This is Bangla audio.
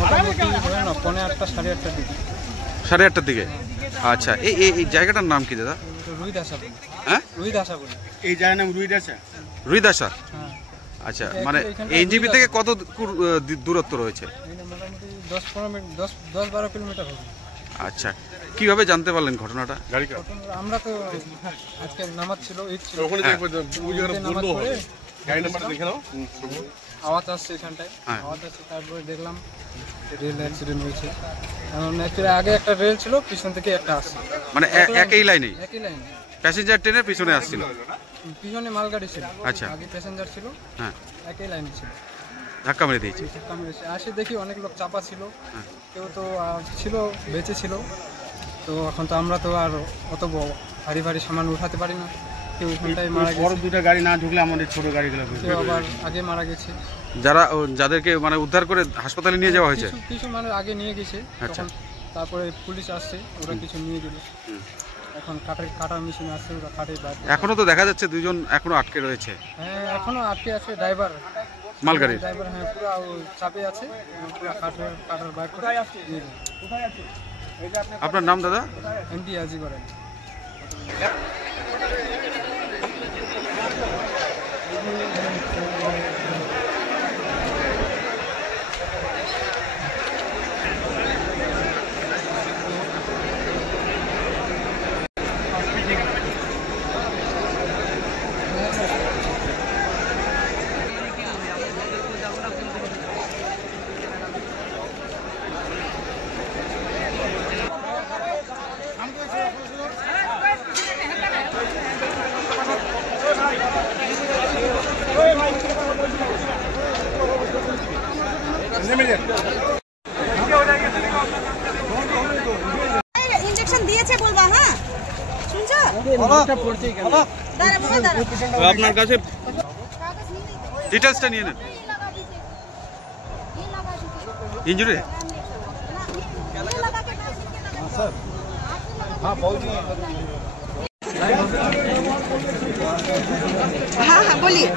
মোটামুটি 8:30 সাড়ে 8টার দিকে। 8:30টার দিকে? আচ্ছা, এই জায়গাটার নাম কি দাদা? রুইদাসা। হ্যাঁ, রুইদাসা বলে এই জায়গার নাম রুইদাসা। রুইদাসা, হ্যাঁ। আচ্ছা, মানে এনজিপি থেকে কত দূরত্ব রয়েছে? মোটামুটি 10-15 মিনিট, 10-12 কিলোমিটার হবে। আচ্ছা, কিভাবে জানতে পারলেন ঘটনাটা? আমরা তো আজকে নামাজ ছিল, ঈদ ছিল, আওয়াজ আসছে এখানটায়, আওয়াজ আসছে, তারপরে দেখলাম রেল অ্যাক্সিডেন্ট হয়েছে। কারণ আগে একটা রেল ছিল, পিছন থেকে একটা আসছে, মানে একই লাইনে প্যাসেঞ্জার ট্রেনের পিছনে আসছিল? পিছনে মালগাড়ি ছিল, আচ্ছা, আগে প্যাসেঞ্জার ছিল, হ্যাঁ, একই লাইনে ছিল। ধাক্কা মেরে দিয়েছে? ধাক্কা মেরেছে। আসে দেখি অনেক লোক চাপা ছিল, কেউ তো ছিল, বেঁচে ছিল। তো এখন তো আমরা তো আর অত ভারী ভারী সামান উঠাতে পারি না। কেউ ওখানটায় মারা গেছে, বড় দুটো গাড়ি না ঢুকলে আমাদের ছোট গাড়িগুলো কেউ আবার আগে মারা গেছে। যাদেরকে মানে উদ্ধার করে হাসপাতালে নিয়ে যাওয়া হয়েছে? কিছু মানুষ আগে নিয়ে গেছে, তারপরে পুলিশ আসছে, ওরা কিছু নিয়ে গেল। এখন কাটার মেশিন আসছে, ওরা কাটে। এখনো তো দেখা যাচ্ছে দুজন এখনো আটকে রয়েছে। হ্যাঁ, এখনো আটকে আছে ড্রাইভার, মালগাড়ির ড্রাইভার। হ্যাঁ, পুরো চাপে আছে, পুরো কাটার বাইক করে। আপনার নাম দাদা? এমডি আজি করেন। इंजेक्शन दिए बोलवा हाँ सुनছো আপনার কাছে ডিটেইলসটা নিয়ে নেন। इंजरी हाँ हाँ बोलिए।